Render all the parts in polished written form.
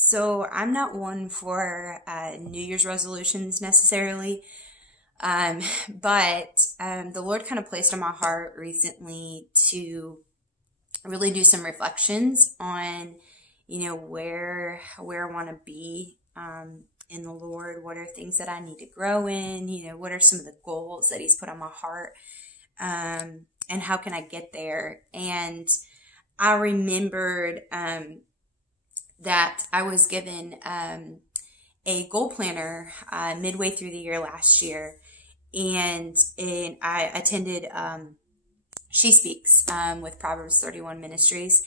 So I'm not one for New Year's resolutions necessarily, um, but the Lord kind of placed on my heart recently to really do some reflections on, where I want to be in the Lord. What are things that I need to grow in? What are some of the goals that He's put on my heart, and how can I get there? And I remembered that I was given a goal planner midway through the year last year, and I attended She Speaks with Proverbs 31 Ministries,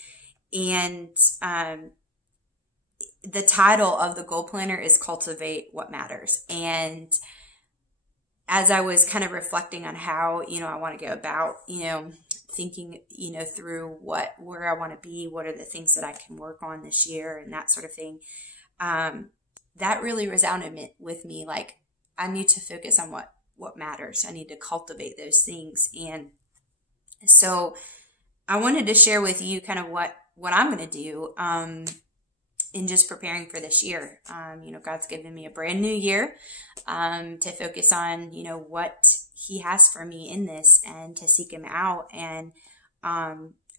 and the title of the goal planner is Cultivate What Matters. And as I was kind of reflecting on how, I want to go about, thinking, through where I want to be, what are the things that I can work on this year and that sort of thing. That really resounded with me. Like, I need to focus on what matters. I need to cultivate those things. And so I wanted to share with you kind of what I'm going to do, in just preparing for this year. God's given me a brand new year, to focus on, what He has for me in this and to seek Him out. And,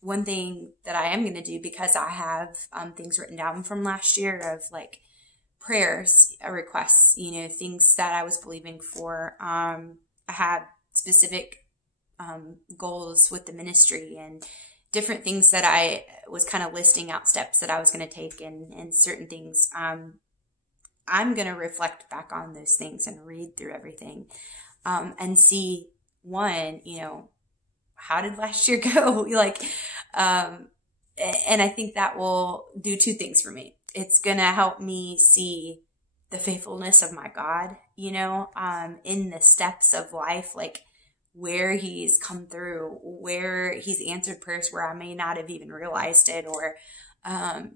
one thing that I am going to do, because I have, things written down from last year of like prayers, requests, things that I was believing for. I had specific, goals with the ministry and different things that I was kind of listing out, steps that I was going to take, and certain things. I'm going to reflect back on those things and read through everything, and see, one, how did last year go? And I think that will do two things for me. It's going to help me see the faithfulness of my God, in the steps of life, like where He's come through, where He's answered prayers where I may not have even realized it, or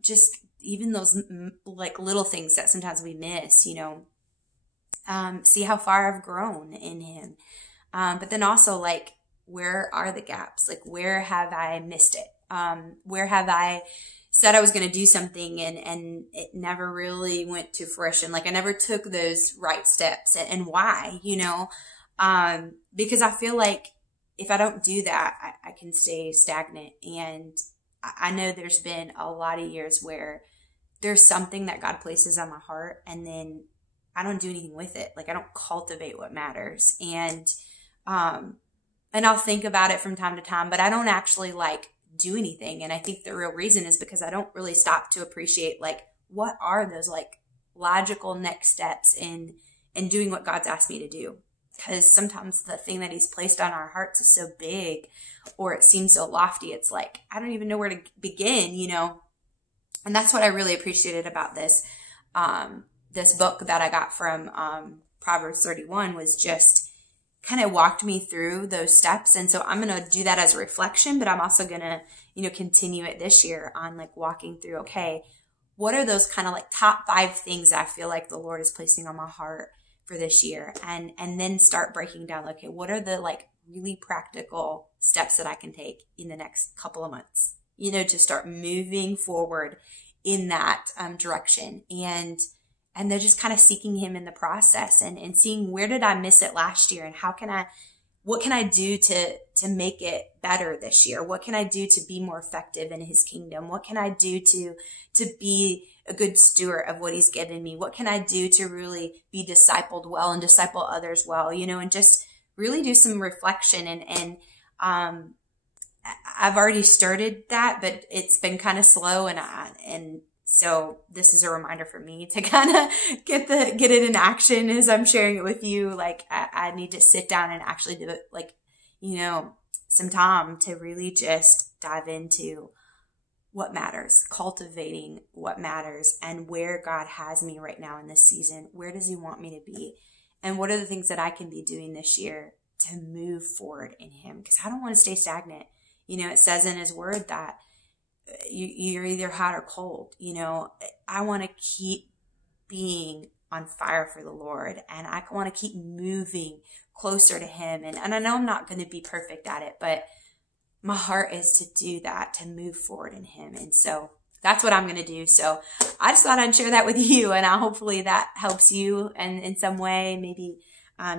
just even those like little things that sometimes we miss, see how far I've grown in Him. But then also, like, where are the gaps? Like, where have I missed it? Where have I said I was going to do something and it never really went to fruition? Like, I never took those right steps, and why, because I feel like if I don't do that, I can stay stagnant. And I know there's been a lot of years where there's something that God places on my heart, and then I don't do anything with it. Like, I don't cultivate what matters. And I'll think about it from time to time, but I don't actually like do anything. And I think the real reason is because I don't really stop to appreciate, like, what are those like logical next steps in doing what God's asked me to do. Because sometimes the thing that He's placed on our hearts is so big, or it seems so lofty. It's like, I don't even know where to begin, And that's what I really appreciated about this book that I got from Proverbs 31, was just kind of walked me through those steps. And so I'm going to do that as a reflection, but I'm also going to, continue it this year on like walking through, okay, what are those kind of like top 5 things I feel like the Lord is placing on my heart for this year? And then start breaking down, okay, what are the like really practical steps that I can take in the next couple of months, to start moving forward in that direction. And they're just kind of seeking Him in the process, and seeing, where did I miss it last year, and what can I do to make it better this year? What can I do to be more effective in His kingdom? What can I do to be a good steward of what He's given me? What can I do to really be discipled well and disciple others well, and just really do some reflection. And I've already started that, but it's been kind of slow, and so this is a reminder for me to kind of get it in action as I'm sharing it with you. Like, I need to sit down and actually do it, like, some time to really just dive into what matters, cultivating what matters, and where God has me right now in this season. Where does He want me to be? And what are the things that I can be doing this year to move forward in Him? Because I don't want to stay stagnant. It says in His word that you're either hot or cold. I want to keep being on fire for the Lord, and I want to keep moving closer to Him. And I know I'm not going to be perfect at it, but my heart is to do that, to move forward in Him. And so that's what I'm going to do. So I just thought I'd share that with you, and hopefully that helps you and in some way. Maybe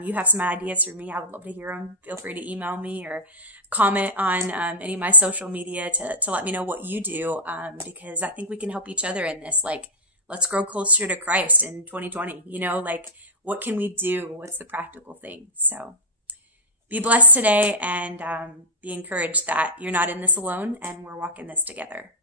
you have some ideas for me. I would love to hear them. Feel free to email me or comment on any of my social media to let me know what you do, because I think we can help each other in this. Like, let's grow closer to Christ in 2020. You know, like, what can we do? What's the practical thing? So be blessed today, and be encouraged that you're not in this alone, and we're walking this together.